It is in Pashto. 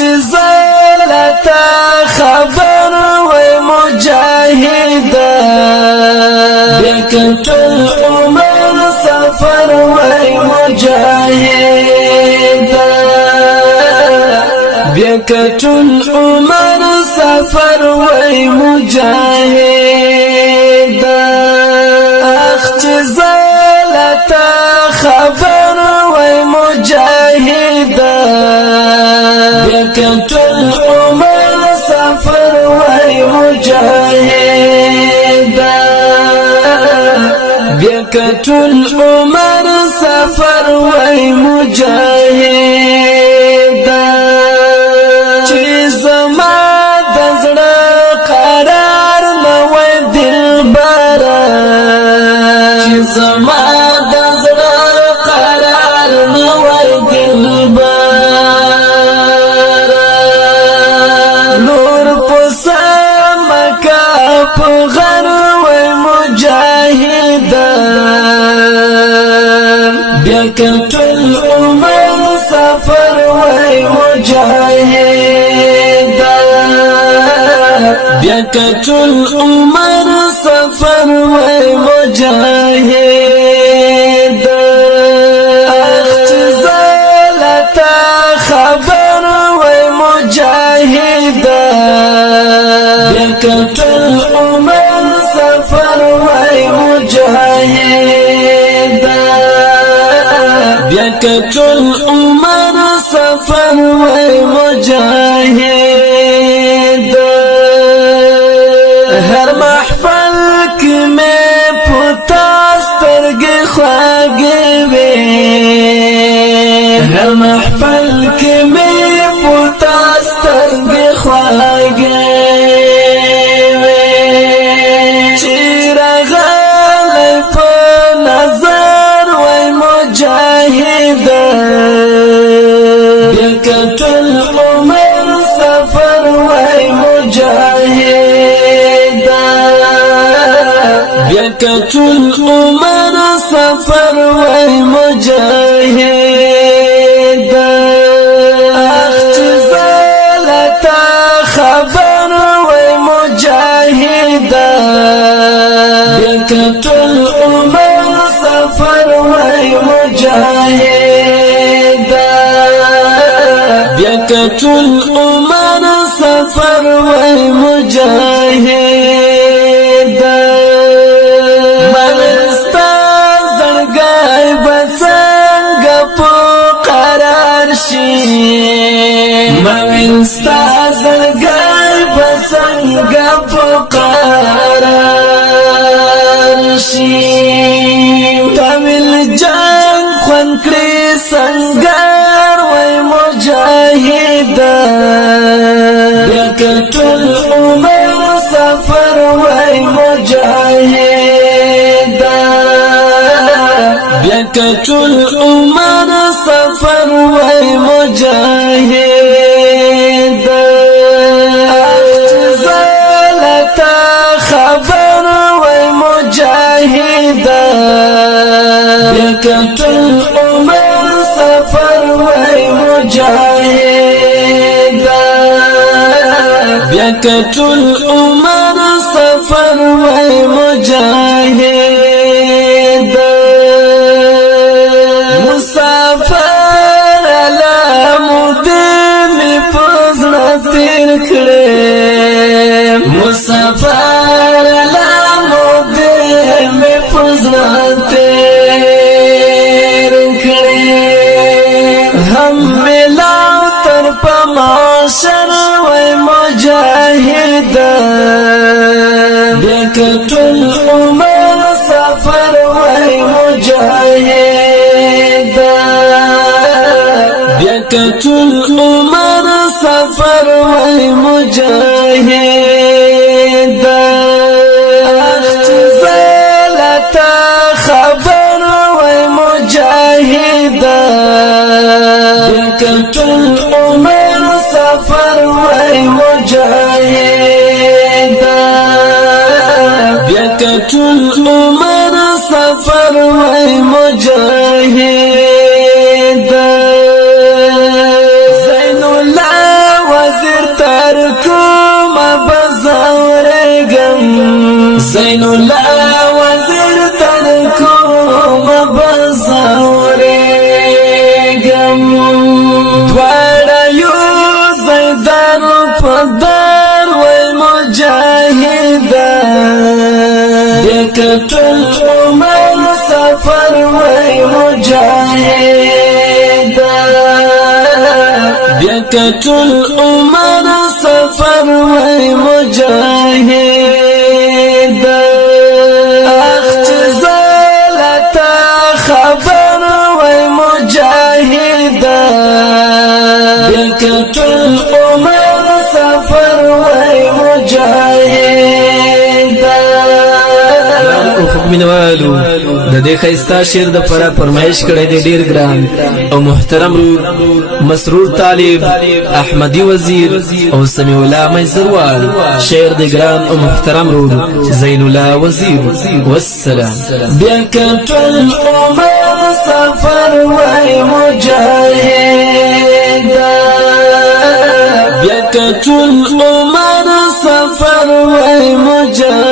زلتا خبر وی مجاهد بکتل عمر سفر وی مجاهد بکتل عمر سفر وی مجاهد اخچ زلتا خبر وی مجاهد بکتل عمر سفر وی مجاهد بکتل عمر سفر وی مجاهد چی زما دزړه قرار نوی دلبره چی زما دزړه قرار نوی دلبره نور پسمکا پغر وی مجاهد بکتل عمر سفر وی مجاهد بکتل عمر سفر وی مجاهد اخت زلتا خبر وی مجاهد بکتل عمر سفر وی مجاهد بکتل عمر سفر وی مجاهد هر محفل کی میں پتاس ترگی خواگی وی هر محفل کی میں پتاس ترگی خواگی وی چیر غالی پا نظر وی مجاہد بکتل عمر سفر وی مجاہد بکتل عمر سفر وی مجاہد اخت زلتا خبر وی مجاہد بکتل عمر سفر وی مجاہد بکتل عمر سفر وی مجاہد منستا زړګی بڅنګ په قرار شي منستا زړګی بڅنګ په قرار شي تمل جنگ خون کړی سنگر وی مجاهد بکتل عمر سفر وی مجاهد بکتل عمر سفر وی مجاهد اخت زلتا خبر وی مجاهد بکتل عمر سفر وی مجاهد بکتل عمر سفر وی مجاهد مسافر علامودی می پزړه تیر کړې مسافر علامودی می پزړه تیر کړې هم ملاو تر په معاشر وی مجاهد بکتل عمر سفر وی مجاهد بکتل عمر سفر وی مجاهد اخت زلتا خبر وی مجاهد بکتل عمر سفر وی مجاهد بکتل عمر سفر وی مجاهد زین الله کټل عمر سفر وای مجاهد بیا کټل عمر سفر وای مجاهد اخ زلتا خبر وای مجاهد بیا کټل عمر سفر وای مجاهد مینوالو د دې خیستا شعر د پره فرمایش کړی دی ډیر ګران او محترم مسرور طالب احمدی وزیر او سمیع الله میزروال شعر د ګران او محترم زین الله وزیر والسلام بیا کټل عمر سفر وای مجاهد بیا کټل عمر سفر وای مجاهد